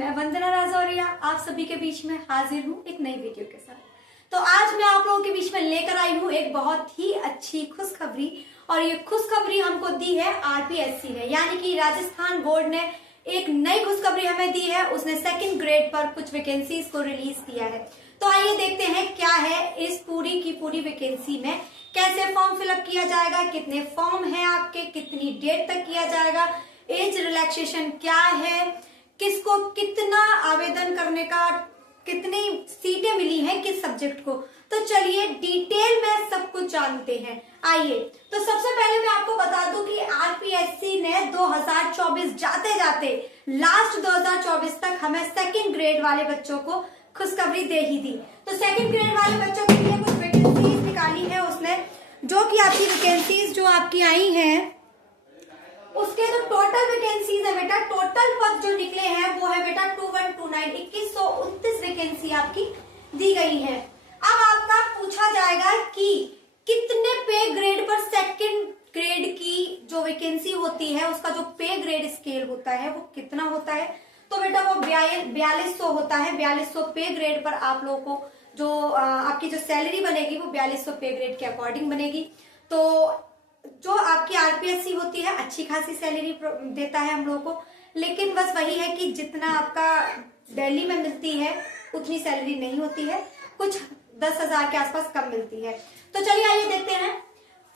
मैं वंदना राजौरिया आप सभी के बीच में हाजिर हूँ एक नई वीडियो के साथ। तो आज मैं आप लोगों के बीच में लेकर आई हूँ एक बहुत ही अच्छी खुशखबरी, और ये खुशखबरी हमको दी है आरपीएससी ने, यानी कि राजस्थान बोर्ड ने एक नई खुशखबरी हमें दी है। उसने सेकंड ग्रेड पर कुछ वैकेंसीज को रिलीज किया है। तो आइए देखते हैं क्या है इस पूरी की पूरी वैकेंसी में, कैसे फॉर्म फिलअप किया जाएगा, कितने फॉर्म हैं आपके, कितनी डेट तक किया जाएगा, एज रिलैक्सेशन क्या है, किसको कितना आवेदन करने का, कितनी सीटें मिली हैं किस सब्जेक्ट को। तो चलिए डिटेल में सब कुछ जानते हैं। आइए, तो सबसे पहले मैं आपको बता दूं कि आरपीएससी ने 2024 जाते जाते लास्ट 2024 तक हमें सेकंड ग्रेड वाले बच्चों को खुशखबरी दे ही दी। तो सेकंड ग्रेड वाले बच्चों के लिए कुछ वैकेंसीज निकाली है उसने, जो कि आपकी वैकेंसीज जो आपकी आई हैं उसके जो टोटल वैकेंसीज है बेटा, टोटल पद जो निकले हैं वो है बेटा 2129 वैकेंसी आपकी दी गई है। अब आपका पूछा जाएगा कि कितने पे ग्रेड पर सेकंड ग्रेड की जो वैकेंसी होती है उसका जो पे ग्रेड स्केल होता है वो कितना होता है। तो बेटा वो 4200 होता है। 4200 पे ग्रेड पर आप लोगों को जो आपकी जो सैलरी बनेगी वो 4200 पे ग्रेड के अकॉर्डिंग बनेगी। तो जो आपकी आरपीएससी होती है अच्छी खासी सैलरी देता है हम लोगों को, लेकिन बस वही है कि जितना आपका दिल्ली में मिलती है उतनी सैलरी नहीं होती है, कुछ 10,000 के आसपास कम मिलती है। तो चलिए आइए देखते हैं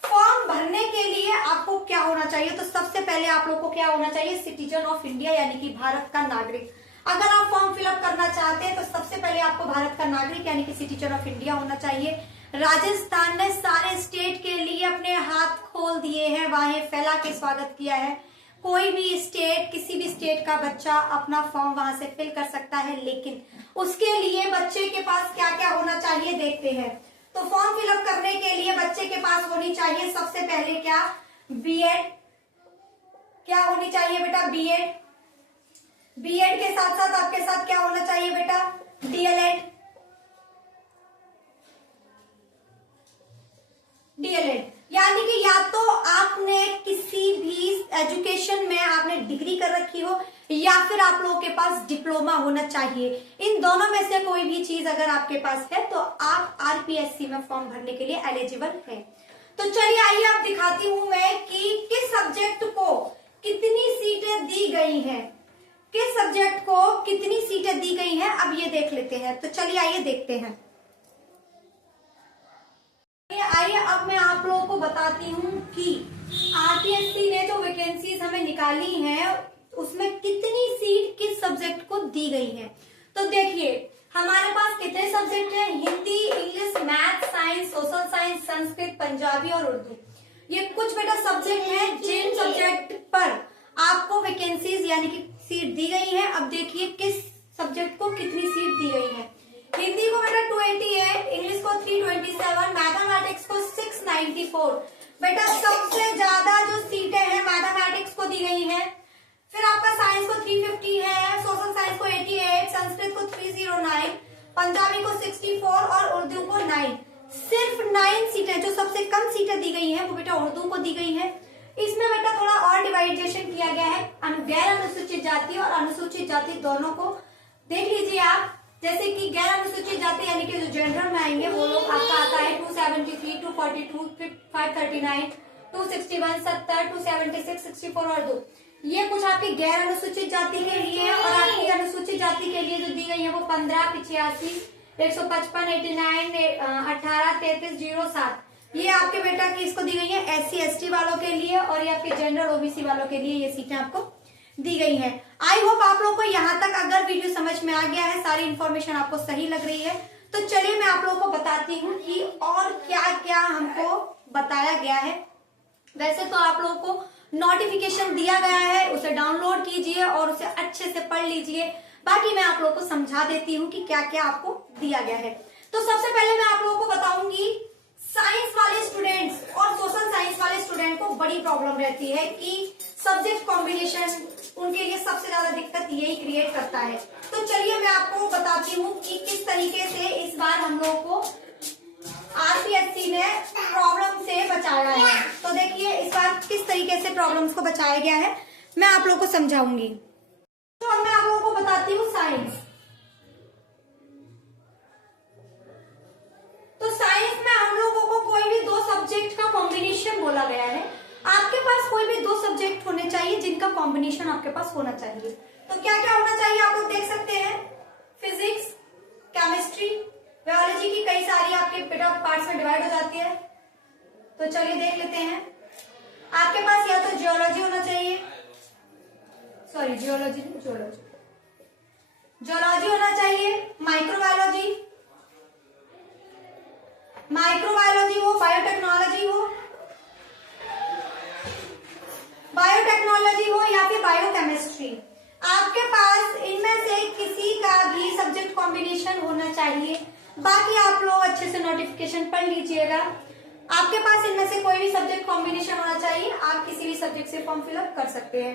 फॉर्म भरने के लिए आपको क्या होना चाहिए। तो सबसे पहले आप लोग को क्या होना चाहिए, सिटीजन ऑफ इंडिया यानी कि भारत का नागरिक। अगर आप फॉर्म फिलअप करना चाहते हैं तो सबसे पहले आपको भारत का नागरिक यानी कि सिटीजन ऑफ इंडिया होना चाहिए। राजस्थान ने सारे स्टेट के लिए अपने हाथ खोल दिए हैं, वाहे फैला के स्वागत किया है। कोई भी स्टेट, किसी भी स्टेट का बच्चा अपना फॉर्म वहां से फिल कर सकता है, लेकिन उसके लिए बच्चे के पास क्या क्या होना चाहिए देखते हैं। तो फॉर्म फिलअप करने के लिए बच्चे के पास होनी चाहिए सबसे पहले क्या, बीएड। क्या होनी चाहिए बेटा, बीएड। बीएड के साथ साथ आपके साथ क्या होना चाहिए बेटा, डीएलएड। डीएलएड यानी कि या तो आपने किसी भी एजुकेशन में आपने डिग्री कर रखी हो या फिर आप लोगों के पास डिप्लोमा होना चाहिए। इन दोनों में से कोई भी चीज अगर आपके पास है तो आप आरपीएससी में फॉर्म भरने के लिए एलिजिबल हैं। तो चलिए आइए आप दिखाती हूं मैं कि किस सब्जेक्ट को कितनी सीटें दी गई हैं, किस सब्जेक्ट को कितनी सीटें दी गई हैं। अब ये देख लेते हैं। तो चलिए आइए देखते हैं। आइए अब मैं आप लोगों को बताती हूँ कि आरपीएससी ने जो वैकेंसीज हमें निकाली हैं उसमें कितनी सीट किस सब्जेक्ट को दी गई है। तो देखिए हमारे पास कितने सब्जेक्ट हैं, Hindi, English, math, science, social science, Sanskrit, Punjabi और उर्दू। ये कुछ बेटा सब्जेक्ट हैं जिन सब्जेक्ट पर आपको वैकेंसीज यानी कि सीट दी गई है। अब देखिए किस सब्जेक्ट को कितनी सीट दी गई है। हिंदी को बेटा 288, इंग्लिश को 327, मैथमेटिक्स को 694। बेटा सबसे ज्यादा जो सीटें हैं मैथमेटिक्स को दी गई है। फिर आपका साइंस को 350 है, सोशल साइंस को 88, संस्कृत को 309, पंजाबी को 64 और उर्दू को 9। सिर्फ 9 सीटें, जो सबसे कम सीटें दी गई हैं वो बेटा उर्दू को दी गई है। इसमें बेटा थोड़ा और डिवाइडेशन किया गया है, गैर अनुसूचित जाति और अनुसूचित जाति दोनों को देख लीजिए आप। जैसे कि गैर अनुसूचित जाति यानी कि जो जनरल में आएंगे वो लोग आपका आता है 273, 242, 539, 261, 70, 276, 64 और 2। ये कुछ आपकी गैर अनुसूचित जाति के लिए है। और आपकी अनुसूचित जाति के लिए जो दी गई है वो 15, 85, 155, 89, 18, 33, 07। ये आपके बेटा की इसको दी गई है SC ST वालों के लिए, और ये आपके जनरल OBC वालों के लिए ये सीटें आपको दी गई है। आई होप आप लोग को यहाँ तक अगर वीडियो समझ में आ गया है, सारी इन्फॉर्मेशन आपको सही लग रही है, तो चलिए मैं आप लोगों को बताती हूँ कि और क्या क्या हमको बताया गया है। वैसे तो आप लोगों को नोटिफिकेशन दिया गया है, उसे डाउनलोड कीजिए और उसे अच्छे से पढ़ लीजिए। बाकी मैं आप लोगों को समझा देती हूँ कि क्या क्या आपको दिया गया है। तो सबसे पहले मैं आप लोगों को बताऊंगी साइंस वाले स्टूडेंट्स और सोशल साइंस वाले स्टूडेंट को बड़ी प्रॉब्लम रहती है कि सब्जेक्ट कॉम्बिनेशन उनके लिए सबसे ज्यादा दिक्कत यही क्रिएट करता है। तो चलिए मैं आपको बताती हूँ कि किस तरीके से इस बार हम लोगों को आरपीएससी ने प्रॉब्लम से बचाया है। तो देखिए इस बार किस तरीके से प्रॉब्लम्स को बचाया गया है मैं आप लोगों को समझाऊंगी। तो मैं आप लोगों को बताती हूँ साइंस। तो साइंस में हम लोगों को कोई भी दो सब्जेक्ट का कॉम्बिनेशन बोला गया है। आपके पास कोई भी दो सब्जेक्ट होने चाहिए जिनका कॉम्बिनेशन आपके पास होना चाहिए। तो क्या क्या होना चाहिए आप लोग देख सकते हैं। फिजिक्स, केमिस्ट्री, बायोलॉजी की कई सारी आपके बेटा पार्ट्स में डिवाइड हो जाती है। तो चलिए देख लेते हैं। आपके पास या तो जियोलॉजी होना चाहिए, सॉरी जियोलॉजी नहीं, जियोलॉजी होना चाहिए, माइक्रोबायोलॉजी हो, बायोटेक्नोलॉजी हो या फिर बायोकेमिस्ट्री। आपके पास इनमें से किसी का भी सब्जेक्ट कॉम्बिनेशन होना चाहिए। बाकी आप लोग अच्छे से नोटिफिकेशन पढ़ लीजिएगा। आपके पास इनमें से कोई भी सब्जेक्ट कॉम्बिनेशन होना चाहिए। आप किसी भी सब्जेक्ट से फॉर्म फिलअप कर सकते हैं।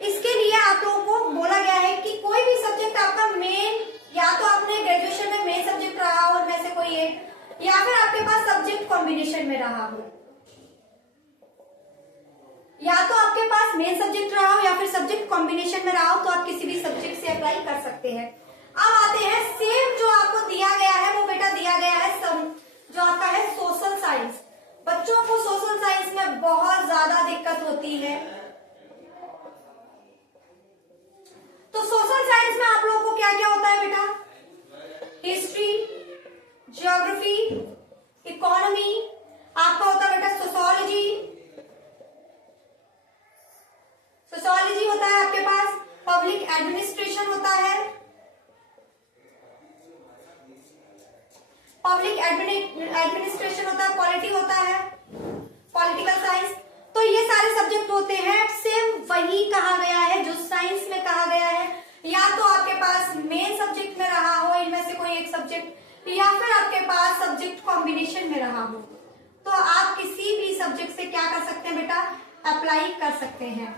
इसके लिए आप लोगों को बोला गया है कि कोई भी सब्जेक्ट आपका मेन, या तो आपने ग्रेजुएशन में मेन सब्जेक्ट रहा हो उनमें से कोई एक, या फिर आपके पास सब्जेक्ट कॉम्बिनेशन में रहा हो, या तो आपके पास मेन सब्जेक्ट रहा हो या फिर सब्जेक्ट कॉम्बिनेशन में रहा हो, तो आप किसी भी सब्जेक्ट से अप्लाई कर सकते हैं। अब आते हैं सेम जो आपको दिया गया है वो बेटा दिया गया है जो आपका है सोशल साइंस। बच्चों को सोशल साइंस में बहुत ज्यादा दिक्कत होती है। तो सोशल साइंस में आप लोगों को क्या क्या होता है बेटा। हिस्ट्री, ज्योग्राफी, इकोनॉमी, आपका होता है बेटा सोशियोलॉजी होता है आपके पास, पब्लिक एडमिनिस्ट्रेशन होता है, पॉलिटी होता है, पॉलिटिकल साइंस। तो ये सारे सब्जेक्ट होते हैं। सेम वही कहा गया है जो साइंस में कहा गया है। या तो आपके पास मेन सब्जेक्ट में रहा हो इनमें से कोई एक सब्जेक्ट, या फिर आपके पास सब्जेक्ट कॉम्बिनेशन में रहा हो, तो आप किसी भी सब्जेक्ट से क्या कर सकते हैं बेटा, अप्लाई कर सकते हैं।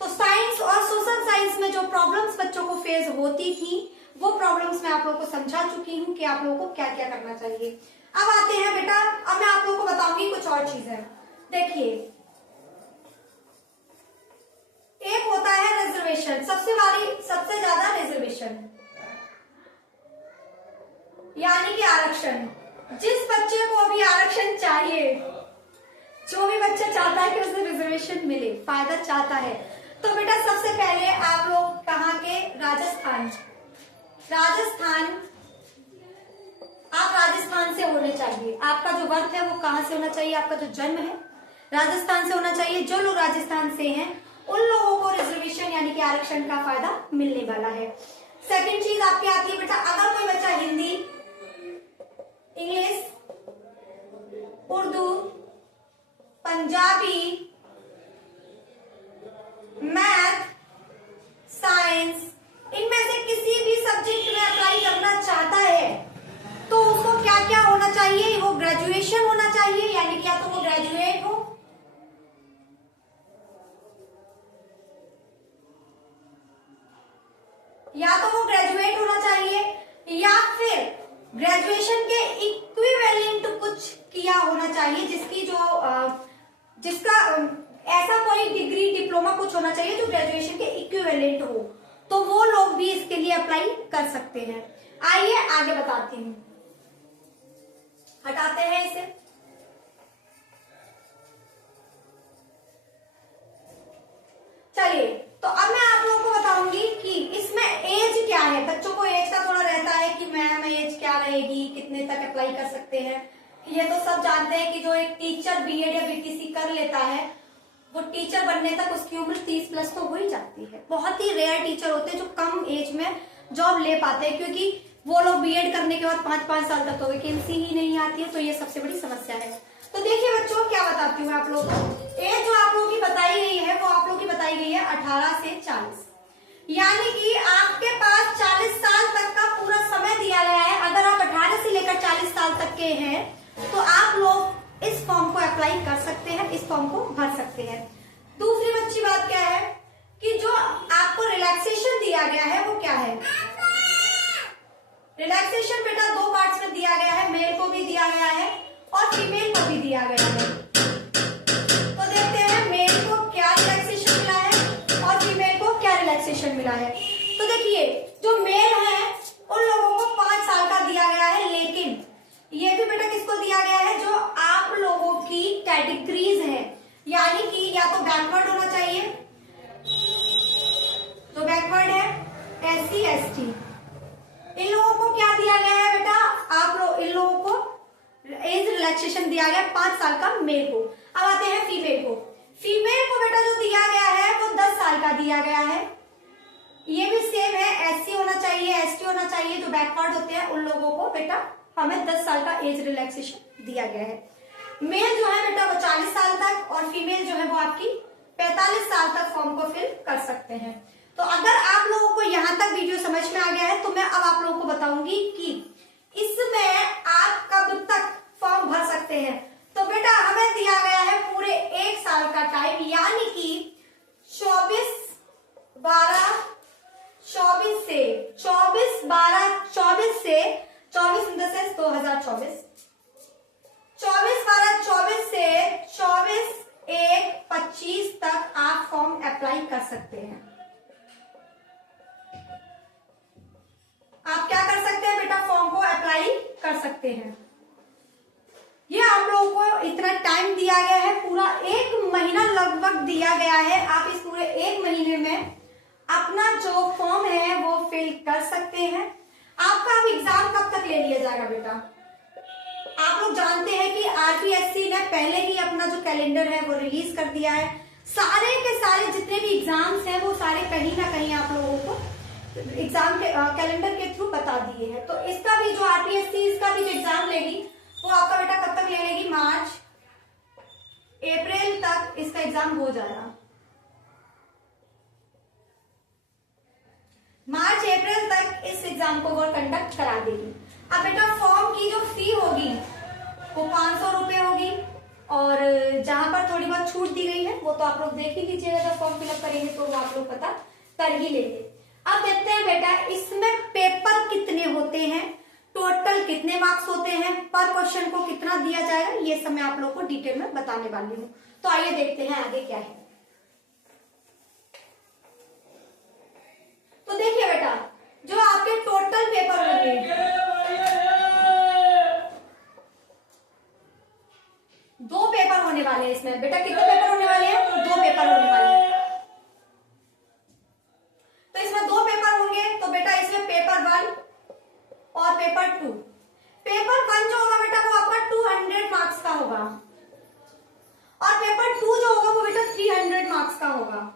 तो साइंस और सोशल साइंस में जो प्रॉब्लम्स बच्चों को फेस होती थी वो प्रॉब्लम्स मैं आप लोगों को समझा चुकी हूँ कि आप लोगों को क्या क्या करना चाहिए। अब आते हैं बेटा, अब मैं आप लोगों को बताऊंगी कुछ और चीजें। देखिए, एक होता है रिजर्वेशन, सबसे ज्यादा रिजर्वेशन यानी कि आरक्षण। जिस बच्चे को अभी आरक्षण चाहिए, जो भी बच्चा चाहता है कि उसे रिजर्वेशन मिले, फायदा चाहता है, तो बेटा सबसे पहले आप लोग कहाँ के, राजस्थान, आप राजस्थान से होने चाहिए। आपका जो बर्थ है वो कहाँ से होना चाहिए, आपका जो जन्म है राजस्थान से होना चाहिए। जो लोग राजस्थान से हैं उन लोगों को रिजर्वेशन यानी कि आरक्षण का फायदा मिलने वाला है। सेकंड चीज आपकी आती है बेटा, अगर कोई बच्चा Hindi, English, Urdu, Punjabi, math, science, इनमें से किसी भी सब्जेक्ट में अप्लाई करना चाहता है तो उसको क्या क्या होना चाहिए, वो ग्रेजुएशन होना चाहिए, यानी कि या तो वो ग्रेजुएट हो, या फिर ग्रेजुएशन के इक्विवेलेंट कुछ किया होना चाहिए, जिसका ऐसा कोई डिग्री, डिप्लोमा कुछ होना चाहिए जो ग्रेजुएशन के इक्विवेलेंट हो, तो वो लोग भी इसके लिए अप्लाई कर सकते हैं। आइए आगे बताती हूँ, हटाते हैं इसे। चलिए, तो अब मैं आप लोगों को बताऊंगी कि इसमें एज क्या है। बच्चों को एज का थोड़ा रहता है कि मैम एज क्या रहेगी, कितने तक अप्लाई कर सकते हैं। ये तो सब जानते हैं कि जो एक टीचर बीएड या बीटीसी कर लेता है वो टीचर बनने तक उसकी उम्र 30 प्लस तो हो ही जाती है। बहुत ही रेयर टीचर होते हैं जो कम एज में जॉब ले पाते हैं, क्योंकि वो लोग बीएड करने के बाद 5-5 साल तक तो वैकेंसी ही नहीं आती है। तो ये सबसे बड़ी समस्या है। तो देखिए बच्चों, क्या बताती हूँ आप लोग को। एज जो आप लोगों की बताई गई है वो आप लोगों की बताई गई है 18 से 40, यानी कि आपके पास 40 साल तक का पूरा समय दिया गया है। अगर आप 18 से लेकर 40 साल तक के हैं तो आप लोग इस फॉर्म को अप्लाई कर सकते हैं, इस फॉर्म को भर सकते हैं। दूसरी अच्छी बात क्या है कि जो आपको रिलैक्सेशन दिया गया है वो क्या है। रिलैक्सेशन बेटा 2 पार्ट्स में दिया गया है, मेल को भी दिया गया है और फीमेल को भी दिया गया है। तो देखते हैं मेल को क्या रिलैक्सेशन मिला है और फीमेल को क्या रिलैक्सेशन मिला है। तो देखिए जो मेल है उन लोगों को 5 साल का दिया गया है, लेकिन ये भी बेटा किसको दिया गया है, जो आप लोगों की कैटेगरीज है, यानी कि या तो बैकवर्ड होना चाहिए, तो बैकवर्ड है SC ST, इन लोगों को क्या दिया गया है बेटा, आप लोग इन लोगों को एज रिलैक्सेशन दिया गया 5 साल का मेल को। अब आते हैं फीमेल को। फीमेल को बेटा जो दिया गया है वो 10 साल का दिया गया है, ये भी सेम है, SC होना चाहिए ST होना चाहिए, जो बैकवर्ड होते हैं उन लोगों को बेटा हमें 10 साल का एज रिलैक्सेशन दिया गया है। मेल जो है बेटा वो 40 साल तक और फीमेल जो है वो आपकी 45 साल तक फॉर्म को फिल कर सकते हैं। तो अगर आप लोगों को यहाँ तक वीडियो समझ में आ गया है तो मैं अब आप लोगों को बताऊंगी कि इसमें आप कब तक फॉर्म भर सकते हैं। तो बेटा हमें दिया गया है पूरे 1 साल का टाइम, यानी कि 24 इन द सेंस 2024, 24/12/24 से 24/1/25 तक आप फॉर्म अप्लाई कर सकते हैं। आप क्या कर सकते हैं बेटा, फॉर्म को अप्लाई कर सकते हैं। ये आप लोगों को इतना टाइम दिया गया है, पूरा 1 महीना लगभग दिया गया है। आप इस पूरे 1 महीने में अपना जो फॉर्म है वो फिल कर सकते हैं। आपका अब एग्जाम कब तक ले लिया जाएगा बेटा, आप लोग जानते हैं कि आरपीएससी ने पहले ही अपना जो कैलेंडर है वो रिलीज कर दिया है। सारे के सारे जितने भी एग्जाम्स हैं वो सारे कहीं ना कहीं आप लोगों को एग्जाम के कैलेंडर के थ्रू बता दिए हैं। तो इसका भी जो आरपीएससी इसका भी जो एग्जाम लेगी वो आपका बेटा कब तक ले लेगी, मार्च अप्रैल तक इसका एग्जाम हो जाएगा। मार्च अप्रैल तक इस एग्जाम को वो कंडक्ट करा देगी। अब बेटा फॉर्म की जो फी होगी वो 500 रुपए होगी, और जहां पर थोड़ी बहुत छूट दी गई है वो तो आप लोग देख ही लीजिएगा, जब फॉर्म फिलअप करेंगे तो वो आप लोग पता कर ही लेंगे। अब देखते हैं बेटा इसमें पेपर कितने होते हैं, टोटल कितने मार्क्स होते हैं, पर क्वेश्चन को कितना दिया जाएगा, ये सब मैं आप लोग को डिटेल में बताने वाली हूँ। तो आइए देखते हैं आगे क्या है। तो देखिए बेटा जो आपके टोटल पेपर होंगे 2 पेपर होने वाले हैं इसमें। बेटा कितने पेपर होने वाले हैं, 2 पेपर होने वाले हैं। तो इसमें 2 पेपर होंगे, तो बेटा इसमें पेपर 1 और पेपर 2। पेपर 1 जो होगा बेटा वो आपका 200 मार्क्स का होगा, और पेपर 2 जो होगा वो बेटा 300 मार्क्स का होगा।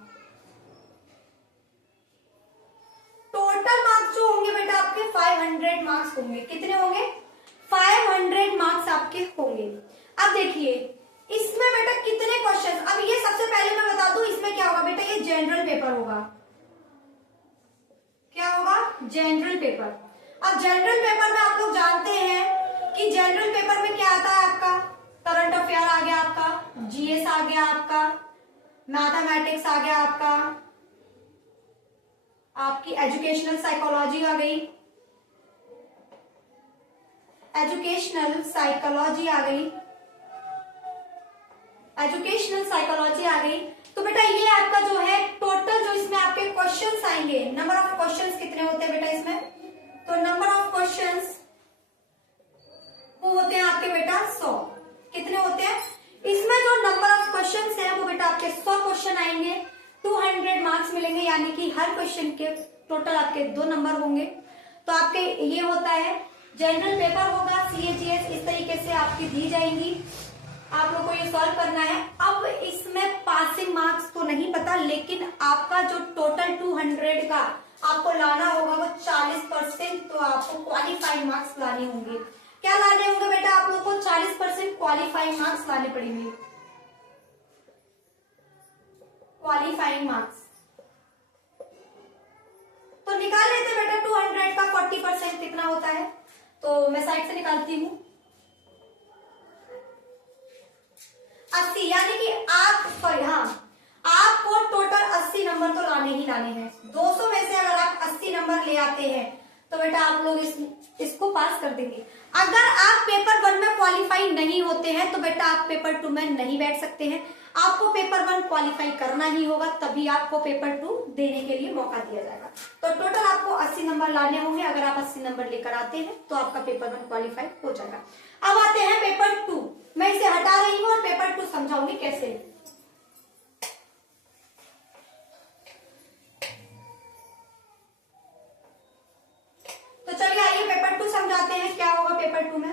टोटल मार्क्स जो होंगे बेटा आपके 500 मार्क्स होंगे। कितने होंगे, 500 मार्क्स आपके होंगे। अब देखिए इसमें बेटा कितने क्वेश्चन, अब ये सबसे पहले मैं बता दूं इसमें क्या होगा बेटा, ये जनरल पेपर होगा। क्या होगा, जनरल पेपर। अब जनरल पेपर में आप लोग जानते हैं कि जनरल पेपर में क्या आता है, आपका करंट अफेयर आ गया, आपका जीएस आ गया, आपका मैथमेटिक्स आ गया, आपकी एजुकेशनल साइकोलॉजी आ गई, एजुकेशनल साइकोलॉजी आ गई। तो बेटा ये आपका जो है टोटल जो इसमें आपके क्वेश्चंस आएंगे, नंबर ऑफ क्वेश्चंस कितने होते हैं बेटा इसमें, तो नंबर ऑफ क्वेश्चंस वो होते हैं आपके बेटा 100। कितने होते हैं इसमें, जो नंबर ऑफ क्वेश्चंस है वो बेटा आपके 100 क्वेश्चन आएंगे, 200 मार्क्स मिलेंगे, यानी कि हर क्वेश्चन के टोटल आपके 2 नंबर होंगे। तो आपके ये होता है जनरल पेपर होगा, CAGS इस तरीके से आपकी दी जाएंगी, आप लोग को ये सॉल्व करना है। अब इसमें पासिंग मार्क्स तो नहीं पता, लेकिन आपका जो टोटल 200 का आपको लाना होगा वो 40%, तो आपको क्वालिफाइंग मार्क्स लाने होंगे। क्या लाने होंगे बेटा, आप लोग को 40% क्वालिफाइंग मार्क्स लाने पड़ेंगे। क्वालिफाइंग मार्क्स तो निकाल लेते बेटा, 200 का 40% कितना होता है, तो मैं साइड से निकालती हूँ 80, यानी कि आपको टोटल 80 नंबर तो लाने ही लाने हैं। 200 में से अगर आप 80 नंबर ले आते हैं तो बेटा आप लोग इसको पास कर देंगे। अगर आप पेपर 1 में क्वालिफाई नहीं होते हैं तो बेटा आप पेपर 2 में नहीं बैठ सकते हैं, आपको पेपर 1 क्वालिफाई करना ही होगा, तभी आपको पेपर 2 देने के लिए मौका दिया जाएगा। तो टोटल आपका 80 नंबर लाने होंगे। अगर आप 80 नंबर लेकर आते हैं तो आपका पेपर 1 क्वालिफाई हो जाएगा। अब आते हैं पेपर 2। मैं इसे हटा रही हूँ और पेपर 2 समझाऊंगी कैसे। तो चलिए आइए पेपर 2 समझाते हैं क्या होगा पेपर 2 में।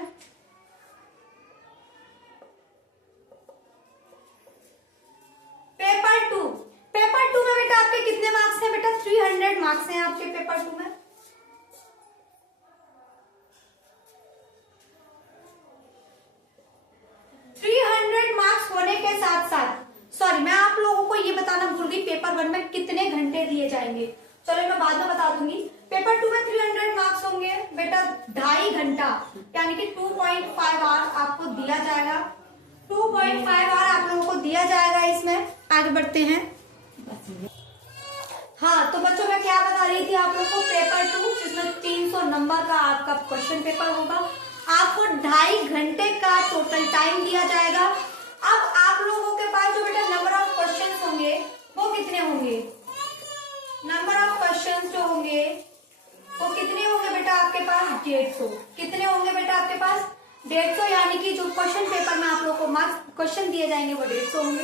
पेपर 2 में बेटा आपके कितने मार्क्स हैं बेटा? 300 मार्क्स हैं आपके पेपर 2 में। मैं आप लोगों को ये बताना भूल गई, पेपर 1 में कितने घंटे दिए जाएंगे। चलो मैं बाद में बता दूंगी। पेपर 2 में 300 मार्क्स होंगे बेटा, 2.5 घंटा यानी कि 2.5 आवर आपको दिया जाएगा। 2.5 आवर आप लोगों को दिया जाएगा। इसमें आगे बढ़ते हैं। हाँ, तो बच्चों मैं क्या बता रही थी आप लोग को, पेपर 2 जिसमें 300 नंबर का आपका क्वेश्चन पेपर होगा। आपको 2.5 घंटे का टोटल टाइम दिया जाएगा। अब आप लोगों के पास जो बेटा नंबर ऑफ क्वेश्चंस होंगे वो कितने होंगे? नंबर ऑफ क्वेश्चंस जो होंगे वो कितने होंगे बेटा आपके पास? 150। कितने होंगे बेटा आपके पास? 150, यानी कि जो क्वेश्चन पेपर में आप लोगों को मार्क्स क्वेश्चन दिए जाएंगे वो 150 होंगे।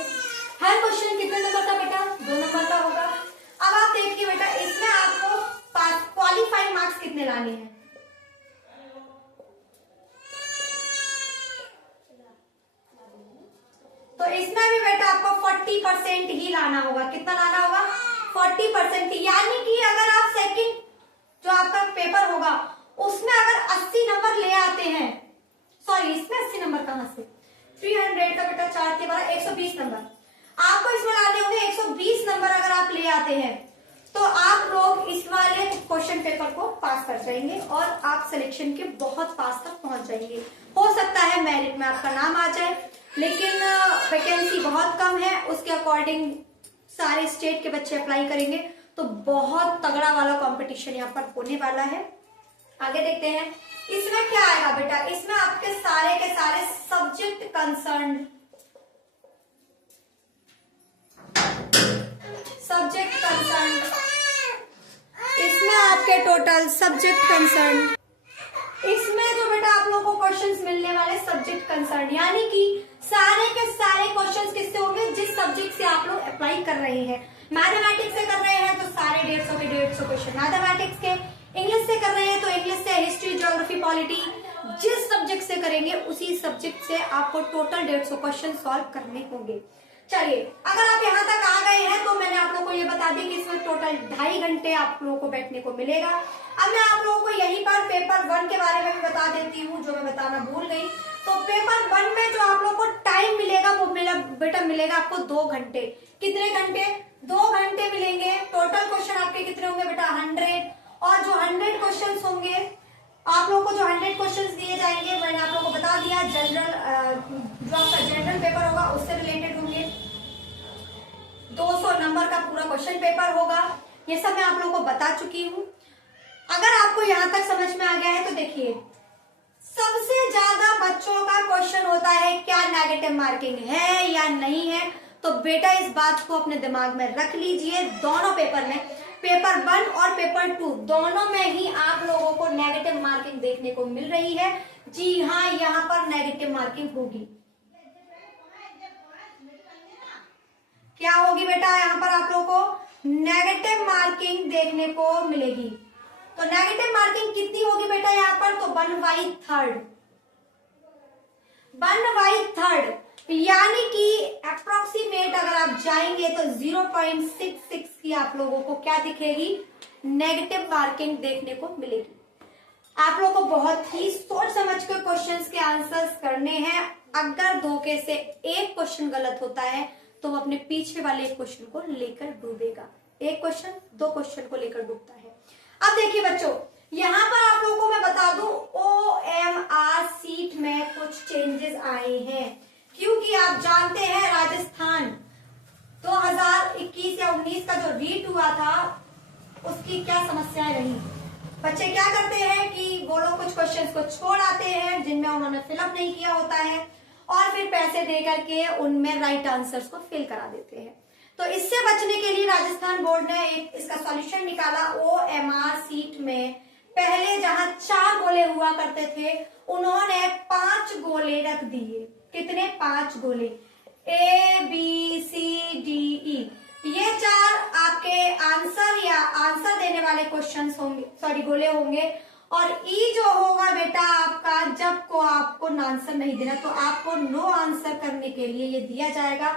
हर क्वेश्चन कितने नंबर का बेटा? 2 नंबर का होगा। अब आप देखिए बेटा, इसमें आपको क्वालिफाइड मार्क्स कितने लाने हैं? तो इसमें भी बेटा आपको 40% ही लाना होगा। कितना लाना होगा? 40%। यानी कि अगर आप सेकंड जो आपका पेपर होगा उसमें अगर 80 नंबर ले आते हैं, सॉरी इसमें 80 नंबर कहां से, 300 का बेटा 4 से 12 120 नंबर आपको इसमें लाने होंगे। 120 नंबर अगर आप ले आते हैं तो आप लोग इस वाले क्वेश्चन पेपर को पास कर जाएंगे और आप सिलेक्शन के बहुत पास तक पहुंच जाएंगे। हो सकता है मेरिट में आपका नाम आ जाए, लेकिन वैकेंसी बहुत कम है। उसके अकॉर्डिंग सारे स्टेट के बच्चे अप्लाई करेंगे, तो बहुत तगड़ा वाला कंपटीशन यहाँ पर होने वाला है। आगे देखते हैं इसमें क्या आएगा बेटा। इसमें आपके सारे के सारे सब्जेक्ट कंसर्न इसमें आपके टोटल सब्जेक्ट कंसर्न, इसमें जो बेटा आप लोगों को क्वेश्चंस मिलने वाले सब्जेक्ट कंसर्न, यानी कि सारे के सारे क्वेश्चंस किससे होंगे? जिस सब्जेक्ट से आप लोग अप्लाई कर रहे हैं। मैथमेटिक्स से कर रहे हैं तो सारे 150 के 150 क्वेश्चन मैथमेटिक्स के, इंग्लिश से कर रहे हैं तो इंग्लिश से, हिस्ट्री, ज्योग्राफी, पॉलिटी, जिस सब्जेक्ट से करेंगे उसी सब्जेक्ट से आपको टोटल 150 क्वेश्चन सॉल्व करने होंगे। चलिए, अगर आप यहाँ तक आ गए हैं तो मैंने आप लोगों को ये बता दी कि इसमें टोटल 2.5 घंटे आप लोगों को बैठने को मिलेगा। अब मैं आप लोगों को यहीं पर पेपर 1 के बारे में भी बता देती हूँ, जो मैं बताना भूल गई। तो पेपर 1 में जो आप लोगों को टाइम मिलेगा वो बेटा मिलेगा आपको 2 घंटे। कितने घंटे? 2 घंटे मिलेंगे। टोटल क्वेश्चन आपके कितने होंगे बेटा? 100। और जो 100 क्वेश्चन होंगे आप लोगों को, जो 100 क्वेश्चन दिए जाएंगे मैंने आप लोगों को बता दिया, जो आपका जनरल पेपर होगा उससे रिलेटेड होंगे। 200 नंबर का पूरा क्वेश्चन पेपर होगा। ये सब मैं आप लोगों को बता चुकी हूँ। अगर आपको यहाँ तक समझ में आ गया है तो देखिए, सबसे ज्यादा बच्चों का क्वेश्चन होता है क्या नेगेटिव मार्किंग है या नहीं है। तो बेटा इस बात को अपने दिमाग में रख लीजिए। दोनों पेपर में, पेपर 1 और पेपर 2 दोनों में ही आप लोगों को नेगेटिव मार्किंग देखने को मिल रही है। जी हाँ, यहाँ पर नेगेटिव मार्किंग होगी। क्या होगी बेटा? यहाँ पर आप लोगों को नेगेटिव मार्किंग देखने को मिलेगी। तो नेगेटिव मार्किंग कितनी होगी बेटा यहाँ पर? तो 1/3, 1/3, यानी कि अप्रोक्सीमेट अगर आप जाएंगे तो 0.66 की आप लोगों को क्या दिखेगी? नेगेटिव मार्किंग देखने को मिलेगी। आप लोगों को बहुत ही सोच समझ कर क्वेश्चंस के आंसर्स करने हैं। अगर धोखे से एक क्वेश्चन गलत होता है तो वो अपने पीछे वाले क्वेश्चन को लेकर डूबेगा। एक क्वेश्चन 2 क्वेश्चन को लेकर डूबता है। अब देखिए बच्चों, यहाँ पर आप लोगों को मैं बता दूं OMR सीट में कुछ चेंजेस आए हैं, क्योंकि आप जानते हैं राजस्थान 2021 या 19 का जो रीट हुआ था उसकी क्या समस्याएं रही। बच्चे क्या करते हैं कि वो लोग कुछ क्वेश्चंस को छोड़ आते हैं जिनमें उन्होंने फिलअप नहीं किया होता है और फिर पैसे दे करके उनमें राइट आंसर्स को फिल करा देते हैं। तो इससे बचने के लिए राजस्थान बोर्ड ने एक इसका सॉल्यूशन निकाला। OMR सीट में पहले जहां 4 गोले हुआ करते थे उन्होंने 5 गोले रख दिए। कितने? 5 गोले, A B C D E। ये 4 आपके आंसर या आंसर देने वाले क्वेश्चंस होंगे, सॉरी गोले होंगे। और ई जो होगा बेटा आपका, जब को आपको आंसर नहीं देना तो आपको नो आंसर करने के लिए ये दिया जाएगा।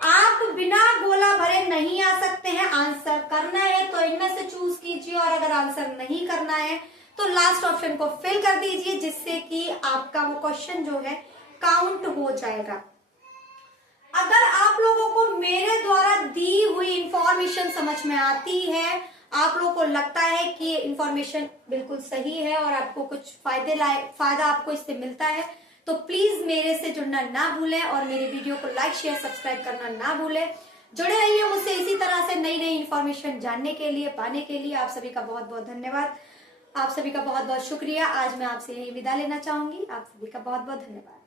आप बिना गोला भरे नहीं आ सकते हैं। आंसर करना है तो इनमें से चूज कीजिए, और अगर आंसर नहीं करना है तो लास्ट ऑप्शन को फिल कर दीजिए, जिससे कि आपका वो क्वेश्चन जो है काउंट हो जाएगा। अगर आप लोगों को मेरे द्वारा दी हुई इंफॉर्मेशन समझ में आती है, आप लोगों को लगता है कि ये इंफॉर्मेशन बिल्कुल सही है और आपको कुछ फायदा आपको इससे मिलता है, तो प्लीज मेरे से जुड़ना ना भूलें और मेरे वीडियो को लाइक शेयर सब्सक्राइब करना ना भूलें। जुड़े रहिए मुझसे इसी तरह से नई नई इंफॉर्मेशन जानने के लिए, पाने के लिए। आप सभी का बहुत बहुत धन्यवाद, आप सभी का बहुत बहुत शुक्रिया। आज मैं आपसे यही विदा लेना चाहूंगी। आप सभी का बहुत बहुत धन्यवाद।